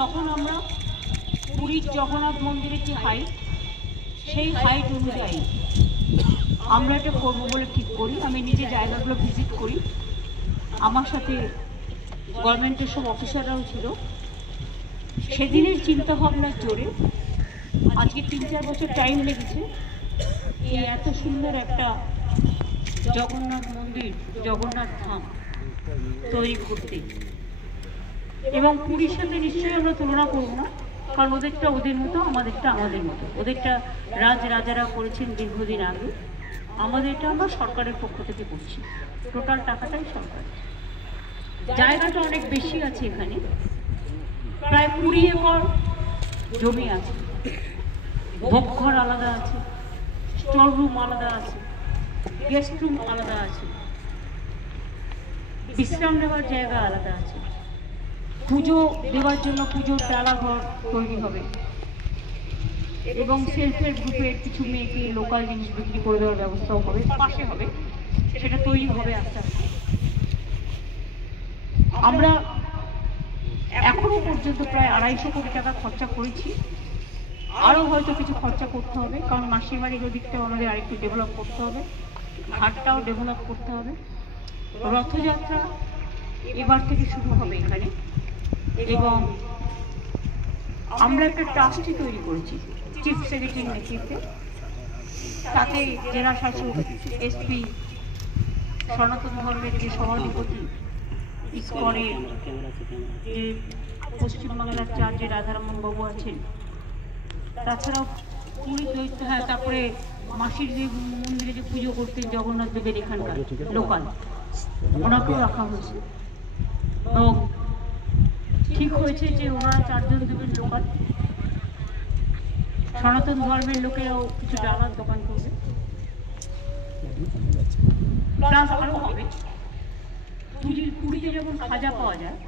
তখন আমরা পুরীর জগন্নাথ মন্দিরের যে হাইট, সেই হাইট অনুযায়ী আমরা এটা করবো বলে ঠিক করি। আমি নিজে জায়গাগুলো ভিজিট করি, আমার সাথে গভর্নমেন্টের সব অফিসাররাও ছিল। সেদিনের চিন্তাভাবনার জোরে আজকে 3-4 বছর টাইম লেগেছে এই এত সুন্দর একটা জগন্নাথ মন্দির, জগন্নাথ ধাম তৈরি করতে। এবং পুরীর সাথে নিশ্চয়ই আমরা তুলনা করবো না, কারণ ওদেরটা ওদের মতো, আমাদেরটা আমাদের মতো। ওদেরটা রাজারা করেছেন দীর্ঘদিন আগে, আমাদেরটা আমরা সরকারের পক্ষ থেকে করছি। টোটাল টাকাটাই সরকার। জায়গাটা অনেক বেশি আছে, এখানে প্রায় 20 একর জমি আছে। ভোগঘর আলাদা আছে, স্টোর রুম আলাদা আছে, গেস্ট রুম আলাদা আছে, বিশ্রাম নেওয়ার জায়গা আলাদা আছে। পুজো দেওয়ার জন্য পুজোর ডালাঘর তৈরি হবে এবং সেলফ হেল্প গ্রুপের কিছু মেয়েকে লোকাল জিনিস বিক্রি করে দেওয়ার ব্যবস্থাও হবে, পাশে হবে, সেটা তৈরি হবে আস্তে আস্তে। আমরা এখনো পর্যন্ত প্রায় 250 কোটি টাকা খরচা করেছি। আরও হয়তো কিছু খরচা করতে হবে, কারণ মাসির বাড়ির ওদিকটা আমাদের আরেকটু ডেভেলপ করতে হবে, ঘাটটাও ডেভেলপ করতে হবে। রথযাত্রা এবার থেকে শুরু হবে এখানে, এবং আমরা একটা ট্রাস্টি তৈরি করেছি চিফ সেক্রেটারির নেতৃত্বে। তাতে জেলা শাসক, এসপি, সনাতন ধর্মের যে সভাধিপতি, ইসকনের যে পশ্চিমবাংলার চার্জে রাধারমন বাবু আছেন, তাছাড়াও পুরী দৈত্য, হ্যাঁ, তারপরে মাসির যে মন্দিরে যে পুজো করতেন জগন্নাথ দেবের এখানকার লোকাল, ওনাকেও রাখা হয়েছে। এবং ঠিক হয়েছে যে ওনারা 4 জন দেবেন লোকাল। সনাতন ধর্মের লোকেরাও কিছু ডালার দোকান করবে, প্লাস আরও হবে। পুরীতে যেমন খাজা পাওয়া যায়,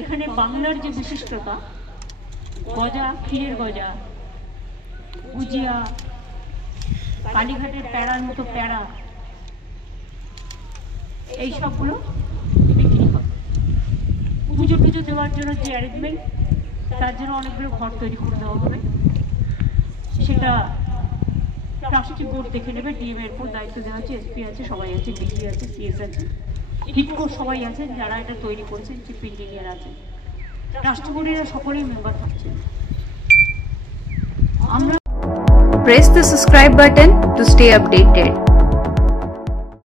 এখানে বাংলার যে বিশিষ্টতা, গজা, ক্ষীরের গজা, গুজিয়া, কালীঘাটের প্যাড়ার মতো প্যাড়া, এই সবগুলো বিক্রি হয়। পুজো দেওয়ার জন্য যে অ্যারেঞ্জমেন্ট, তার জন্য অনেকগুলো ঘর তৈরি করে দেওয়া হবে। সেটা ট্রাস্টি বোর্ড দেখে নেবে, ডিএম এর উপর দায়িত্ব দেওয়া আছে, এসপি আছে, সবাই আছে, ডিসি আছে, সিএস আছে, হিটকো সবাই আছেন যারা এটা তৈরি করেছেন, চিফ ইঞ্জিনিয়ার আছেন, ট্রাস্টি বোর্ডের সকলেই মেম্বার থাকছেন। আমরা Press the subscribe button to stay updated.